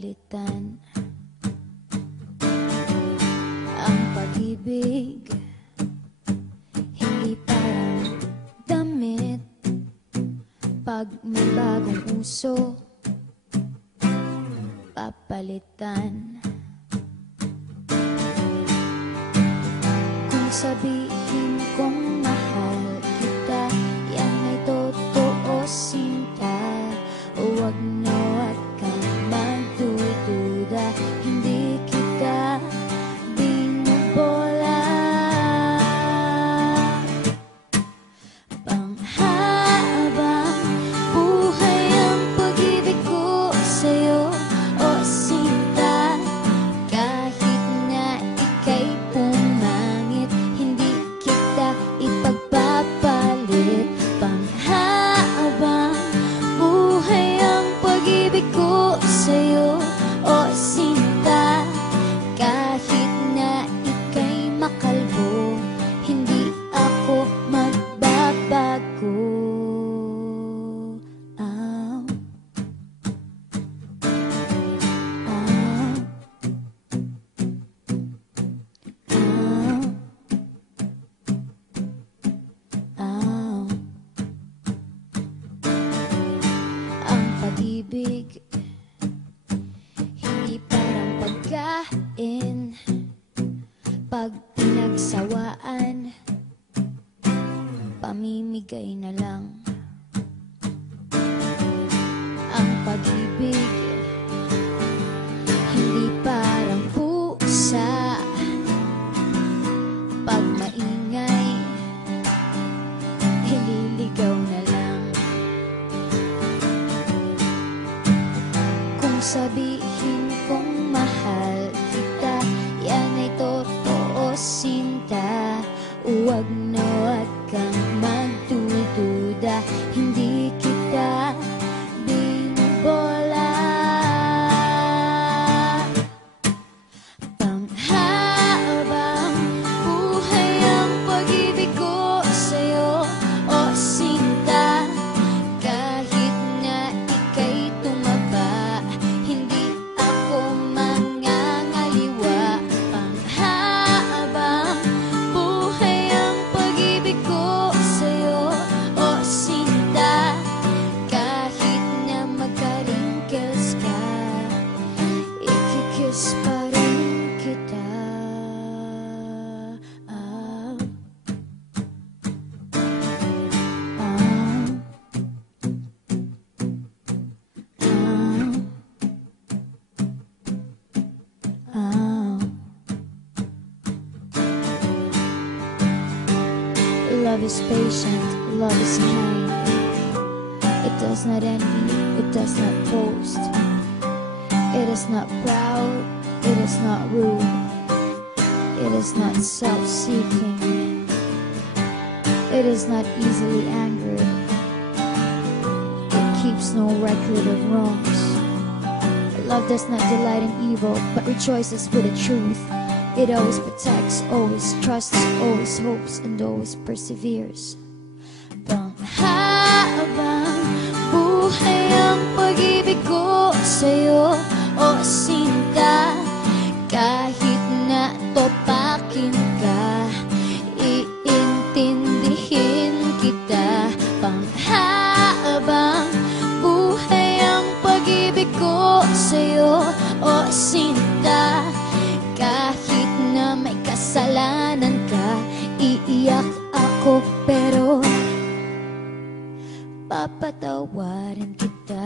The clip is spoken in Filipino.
papalitan ang pag-ibig. Hindi parang damit pag may bagong uso, papalitan. Kung sabihin kong mahal kita, yan ay totoo, sinta. Huwag na wag kang magdududa, hindi kita binubola. Panghabang buhay ang pag-ibig ko sa'yo, o sinta. Kahit na ika'y pumangit, hindi kita ipagpapalit. Panghabang buhay ang pag-ibig ko sa'yo, o sinta. Kahit na ika'y makalbo, hindi ako magbabago. Ah, ah, ah, ah. Ang pag-ibig hindi parang pagkain, pag pinagsawaan, pamimigay na lang. Ang pag-ibig hindi parang pusa, pag maingay, ililigaw na lang. Kung sabihin kong mahal kita, yan ay totoo, sinta. Huwag na wag kang magdududa, hindi kita binubola. Panghabang buhay ang pag-ibig ko sa'yo, o sinta. Kahit na ika'y tumaba, hindi ako mangangaliwa. Panghabang buhay ang pag-ibig ko sa'yo, o sinta. Kahit na magka-wrinkles ka, ikikiss pa rin kita. Ah, ah, ah, ah. Love is patient, love is kind. It does not envy, it does not boast. It is not proud, it is not rude. It is not self-seeking. It is not easily angered. It keeps no record of wrongs. Love does not delight in evil, but rejoices with the truth. It always protects, always trusts, always hopes, and always perseveres. Panghabang buhay ang pag-ibig ko sa'yo, o sinta. Kahit na topakin ka, iintindihin kita. Panghabang buhay ang pag-ibig ko sa'yo, o sinta. Kahit na may kasalanan ka, iiyak ako pero papatawarin kita.